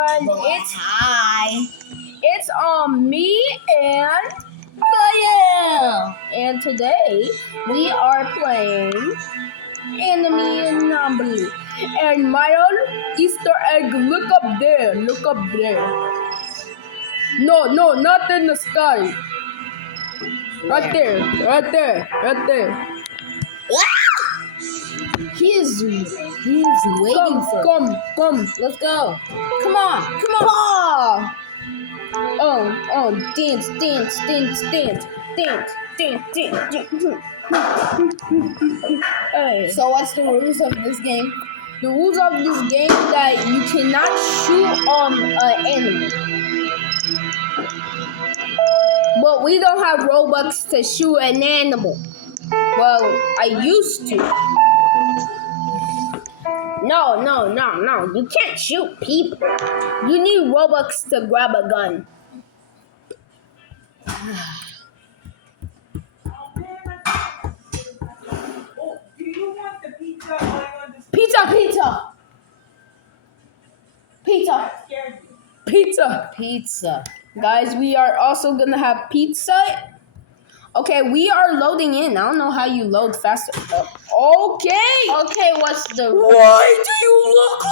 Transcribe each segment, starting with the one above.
It's Hi. it's me and and today we are playing anomaly and my own Easter egg. Look up there. Look up there. No, not in the sky. Right there. Right there. Right there. He's waiting for. Come. Let's go. Come on. Ah! Dance. Hey. So what's the rules of this game? The rules of this game that you cannot shoot an animal. But we don't have Robux to shoot an animal. Well, I used to. No. You can't shoot people. You need Robux to grab a gun. Do you want the pizza? Pizza. Guys, we are also gonna have pizza. Okay, we are loading in. I don't know how you load faster. Okay, what's the... Why do you look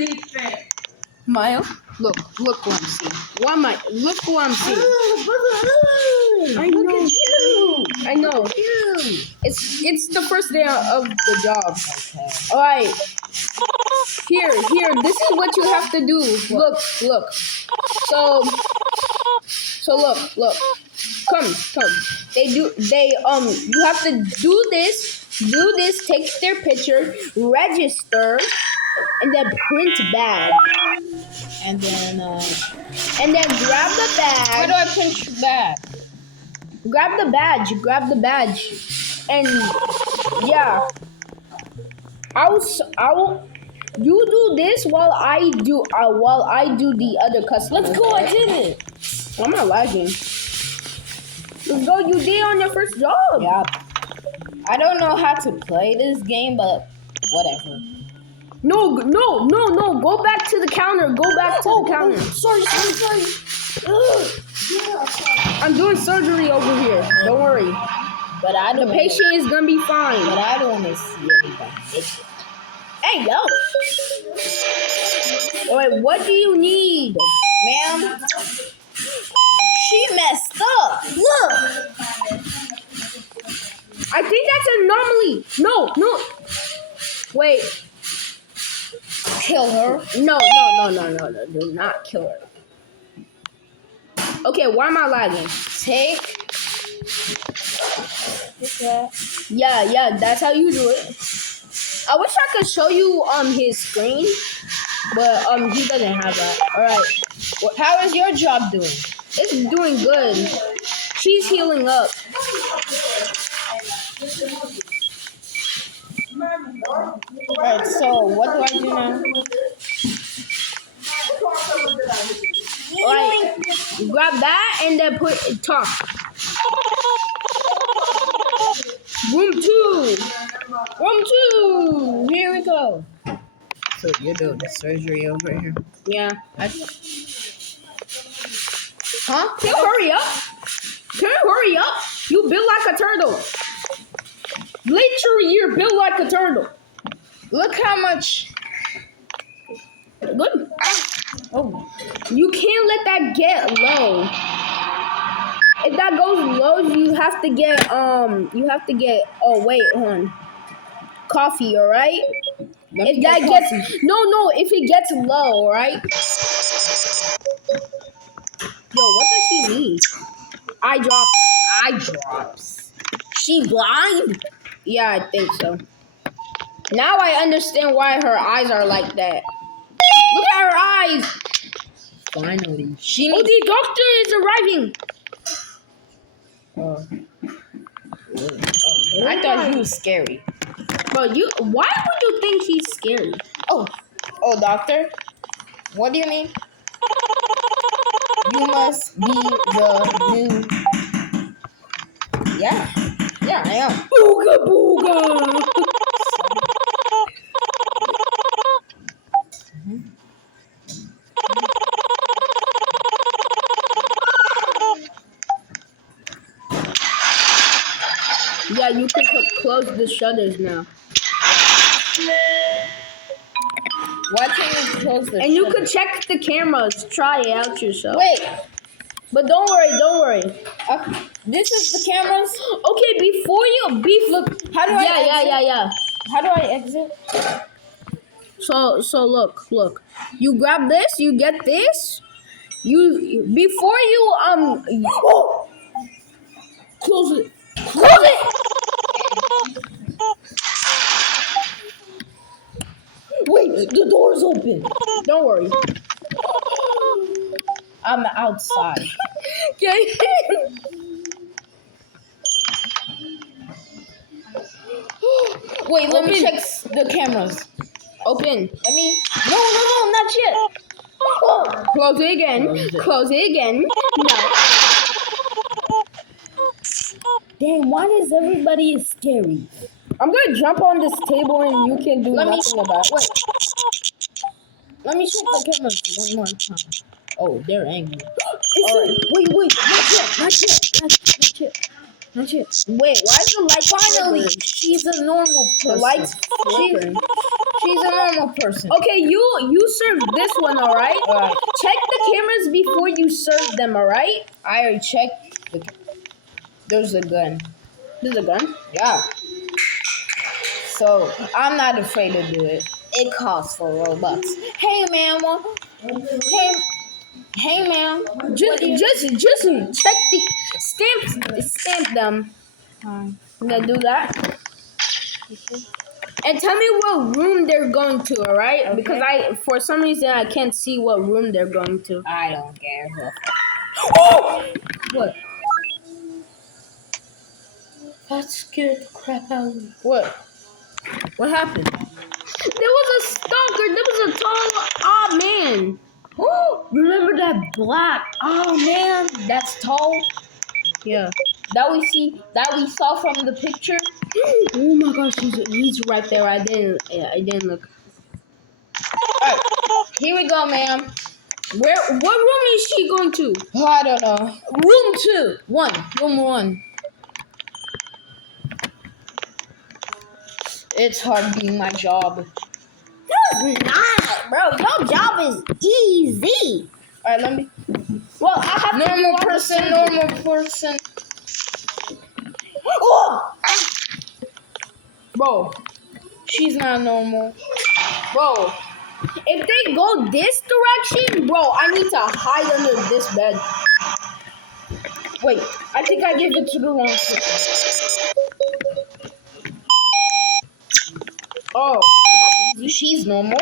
like that? Maya, look what I'm seeing. Look what I'm seeing. I know. It's the first day of the job. Okay. All right. Here. This is what you have to do. Look. So look. Come. You have to do this, take their picture, register, and then print badge. And then Grab the badge. where do I print back? Grab the badge. And yeah. You do this while I do the other customers. Let's go. I did it. I'm not lagging. Let's go. You did on your first job. Yeah. I don't know how to play this game, but whatever. No. Go back to the counter. The counter. Sorry. I'm doing surgery over here. Don't worry. But I don't. The patient is gonna be fine. But I don't want to see anybody. Hey, yo. Wait, what do you need? Ma'am, she messed up. Look. I think that's an anomaly. No. Wait. Kill her. No. Do not kill her. Okay, why am I lagging? Take that. Yeah, that's how you do it. I wish I could show you his screen, but he doesn't have that. All right, How is your job doing? it's doing good. She's healing up. Alright, so what do I do now? All right, grab that and then put it top. Room 2. Here we go. So you're doing the surgery over here? Yeah. Huh? Can you hurry up? You build like a turtle. Literally, you're built like a turtle. Look how much. Good. Oh, You can't let that get low. If that goes low, you have to get oh wait, hold on. Coffee, all right? If that gets if it gets low, all right? Yo, what does she mean? Eye drops. she blind? Yeah, I think so. Now I understand why her eyes are like that. Look at her eyes. Finally. Oh, the doctor is arriving. I thought he was scary. But why would you think he's scary? Oh, doctor? What do you mean? You must be the new. Yeah, I am. Booga. you can close the shutters now. Why can't you close the And you shutter? can check the cameras. Try it out yourself. Wait. But don't worry. This is the cameras. Okay, before you Look, how do I exit? yeah. How do I exit? So look. You grab this, you get this. You before you close it. Close it. Wait, the door's open. Don't worry. I'm outside. Okay. Wait, let me Open. check the cameras. Open. Let me. No, not yet. Close it again. Close it again. No. Damn, why is everybody scary? I'm gonna jump on this table and you can do nothing about it. Wait. Let me check the cameras one more time. Oh, they're angry. Alright. Wait, not yet. Wait, why is the light Finally, flickering? she's a normal person. The light's flickering. She's a normal person. Okay, you serve this one, alright? Alright. Check the cameras before you serve them, alright? I already checked. There's a gun. There's a gun. Yeah. So I'm not afraid to do it. It costs for Robux. Hey man, hey man. Just check the stamp them. I'm gonna do that. And tell me what room they're going to, alright? Okay. Because for some reason I can't see what room they're going to. I don't care. Oh! What? That scared the crap out of me. What? What happened? There was a stalker. There was a tall man. Remember that black? Oh man, that's tall. Yeah. That we saw from the picture. Oh my gosh, he's right there. I didn't look. Alright, here we go, ma'am. What room is she going to? Oh, I don't know. Room 1. It's hard being my job. No, it's not, bro. Your job is easy. Alright, let me. Well, I have Normal person. Oh! Bro, she's not normal. Bro, if they go this direction, bro, I need to hide under this bed. Wait, I think I gave it to the wrong person. Oh, she's normal.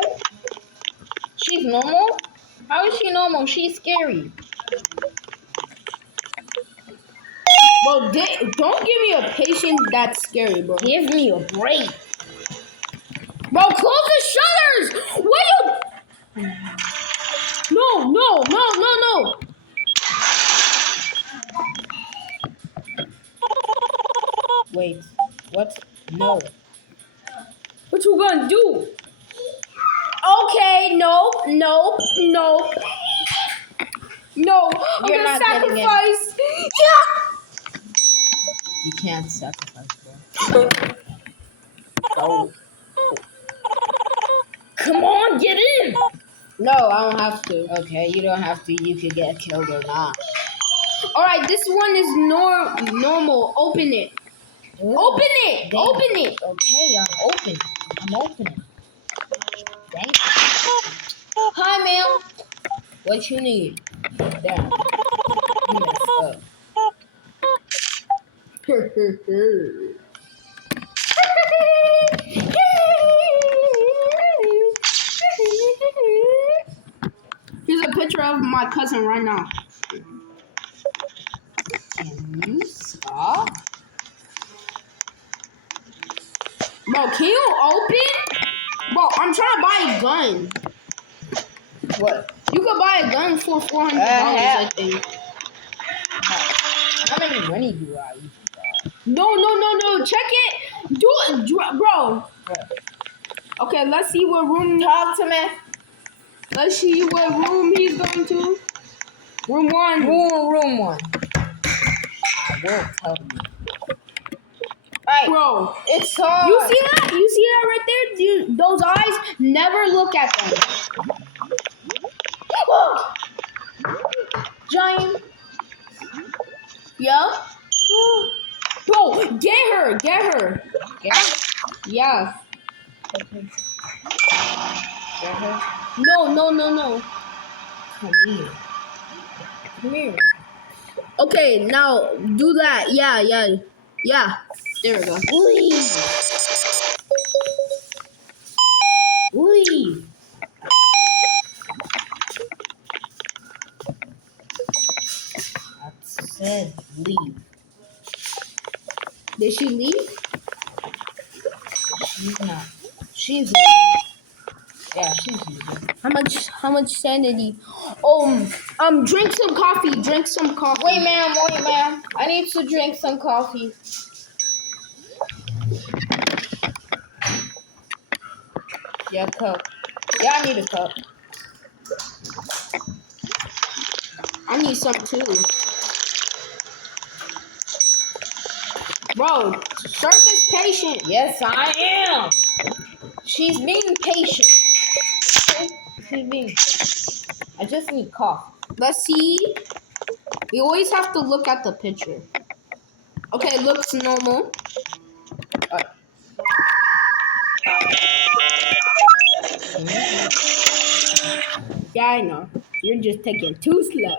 She's normal? How is she normal? She's scary. Bro, don't give me a patient that's scary, bro. Give me a break. Bro, close the shutters! What you... No. Wait, what? No. What you gonna do? Okay, nope. No, I'm You're gonna not getting it. sacrifice. You can't sacrifice, bro. Go. Come on, get in! No, I don't have to. Okay, you don't have to. You could get killed or not. Alright, this one is normal. Open it. Ooh, Open it! damn. Open it! Okay, I'm opening. Thank you. Hi, ma'am. What you need? Damn. You messed up. Here's a picture of my cousin right now. Can you stop? Bro, can you open? Bro, I'm trying to buy a gun. What? You could buy a gun for $400, I think. How many money do I use? No. Check it. Do it, bro. Okay, let's see what room. Talk to me. Let's see what room he's going to. Room 1. Room 1. I will tell you. Right. Bro, It's hard. you see that? You see that right there? Those eyes, never look at them. Giant. Yeah? Bro, get her. Yeah. Yeah. Get her. No. Come here. Come here. Okay, now do that. Yeah. There we go. Leave. Leave. I said leave. Did she leave? She's not. She's leaving. Yeah, she's leaving. How much sanity? Drink some coffee. Wait, ma'am. I need to drink some coffee. Yeah, cup. Yeah, I need a cup. I need some too. Bro, serve this patient. Yes, I am. She's being patient. She's being. I just need coffee. Let's see. We always have to look at the picture. Okay, it looks normal. Yeah, I know. You're just taking too slow.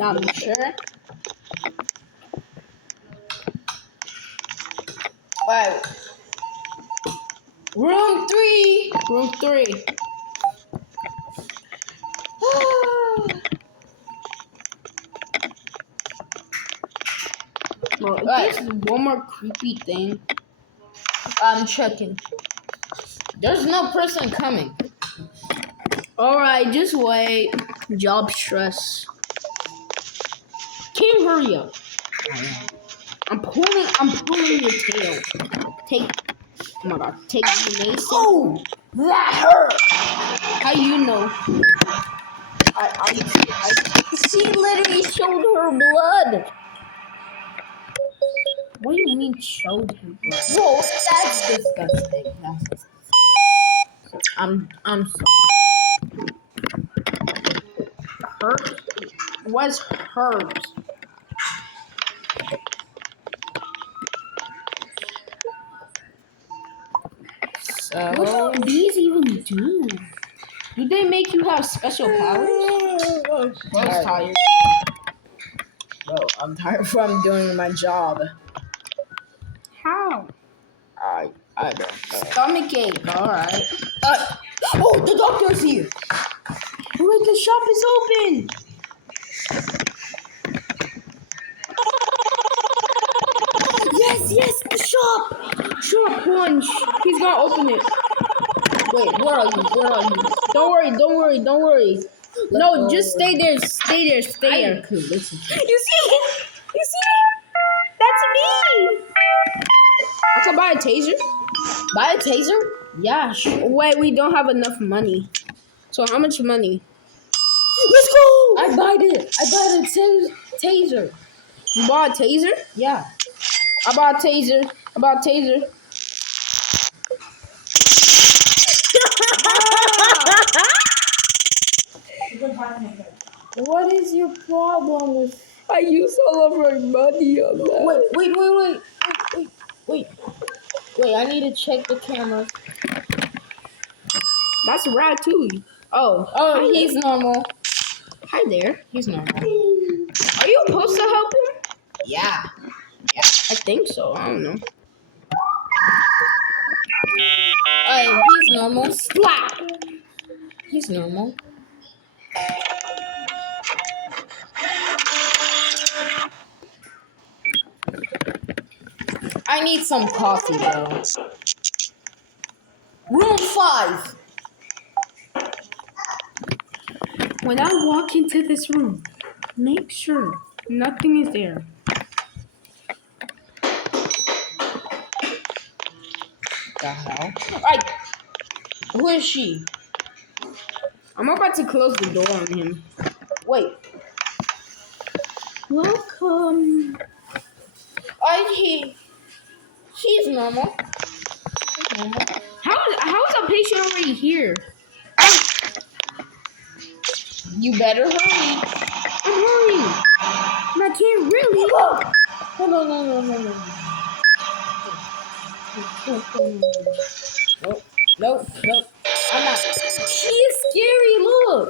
I'm sure. Right. Room 3. Room 3. Bro, Right. there's one more creepy thing. I'm checking. There's no person coming. Alright, just wait. Job stress. Can't hurry up. I'm pulling your tail. Oh my god, take the mace. Oh, that hurt. How you know? She literally showed her blood. What do you mean showed him? Bro, that's disgusting. That's disgusting. I'm Hurt? What's hurt? What so. do these even do? Do they make you have special powers? I'm tired. Bro, I'm tired from doing my job. How? I don't know. Stomach ache, alright. Oh, the doctor's here. Wait, the shop is open! Yes, the shop! Shop punch! He's gonna open it. Wait, where are you? Don't worry. No, go. just stay there. I could listen. You see? That's me! I can buy a taser? Buy a taser? Yeah, sure. Wait, we don't have enough money. So how much money? Let's go! I bought a taser. You bought a taser? Yeah. I bought a taser. What is your problem with? I used all of our money on that. Wait, I need to check the camera. That's Ratatouille. Oh, Oh, he's normal. hi there. He's normal. Are you supposed to help him? Yeah. I think so. I don't know. He's normal. Splat! He's normal. I need some coffee, though. Room 5. When I walk into this room, make sure nothing is there. The hell? Alright. Who is she? I'm about to close the door on him. Wait. Welcome. She's normal. How is a patient already here? You better hurry. I'm hurrying. And I can't really. No. Nope. I'm not. She is scary. Look.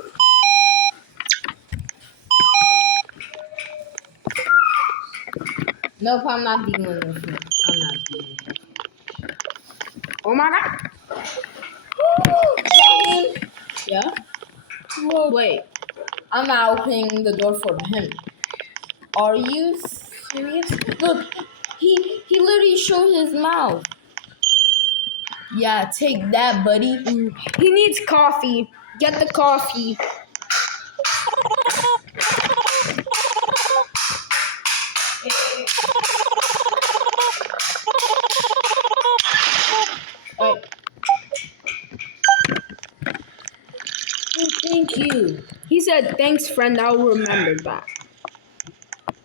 Nope, I'm not dealing with her. I'm not dealing with her. Oh my god. Yeah? Wait. I'm not opening the door for him. Are you serious? Look, he literally showed his mouth. Yeah, take that, buddy. He needs coffee. Get the coffee. Alright. Oh, thank you. He said, thanks, friend. I'll remember that.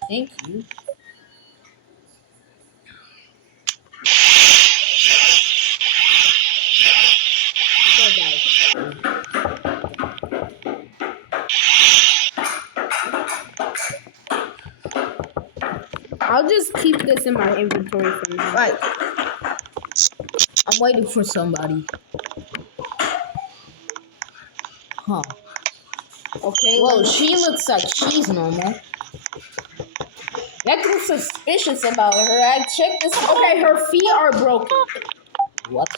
Thank you. I'll just keep this in my inventory for now. Right. I'm waiting for somebody. Huh. Okay. Well, she looks like she's normal. Nothing suspicious about her. I checked this. Okay, her feet are broken. What?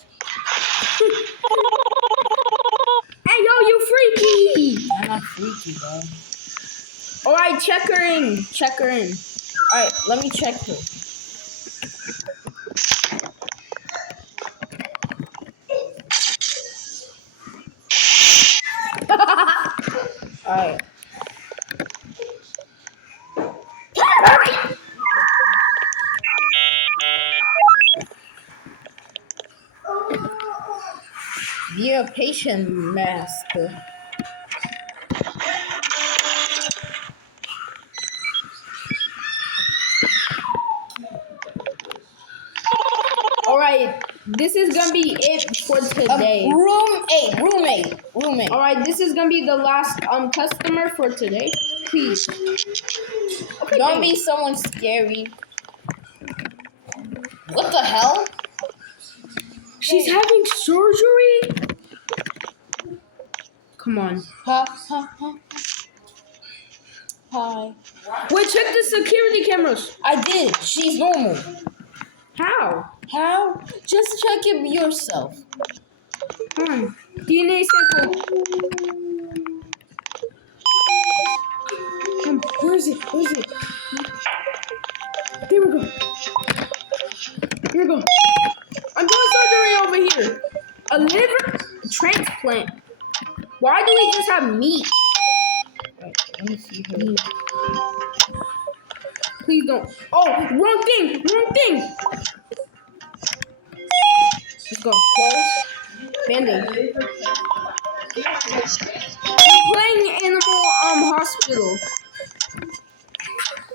Hey, yo, you freaky! I'm not freaky, bro. Alright, check her in. Check her in. Alright, let me check her. Alright. Dear patient master. Alright, this is gonna be it for today. Roommate. Alright, this is gonna be the last customer for today. Please. Okay, Don't be someone scary. What the hell? She's having surgery? Come on. Hi. Wait, check the security cameras. I did. She's normal. How? How? Just check it yourself. DNA sample. Where is it? There we go. Here we go. I'm doing surgery over here. A liver transplant. Why do we just have meat? Wait, let me see here. Please don't. Oh, wrong thing. Let's go. Close. Band-Aid. We're playing Animal Hospital.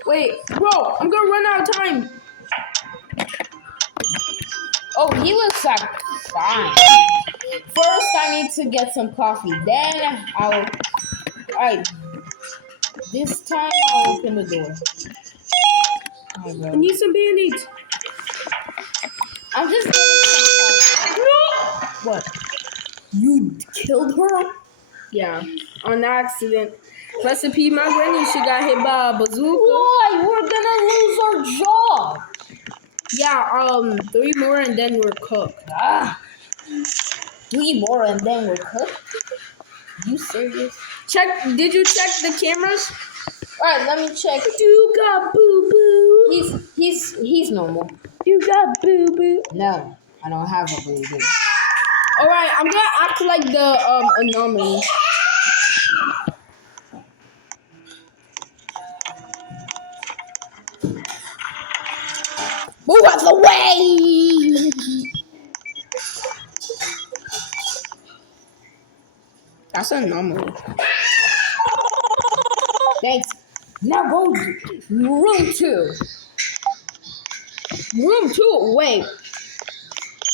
Wait, bro, I'm gonna run out of time. Oh, he looks like fine. First, I need to get some coffee. Then I'll. Alright. This time I'll open the door. Oh, I need some band-aids. I'm just getting some coffee. No! What? You killed her? Yeah, on accident. Recipe, my granny, she got hit by a bazooka. Why? We're gonna lose our job. Yeah, 3 more and then we're cooked. 3 more and then we're cooked? You serious? Did you check the cameras? Alright, let me check. You got boo-boo. He's normal. You got boo-boo. No, I don't have a boo-boo. Alright, I'm gonna act like the anomaly. Move out the way! That's an anomaly. Thanks. Now go room 2. Room 2? Wait.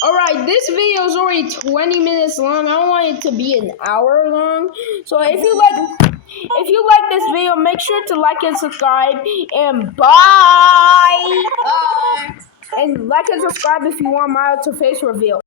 Alright, this video is already 20 minutes long. I don't want it to be an hour long. So if you like this video, make sure to like and subscribe. And bye! Bye. And like and subscribe if you want my to face reveal.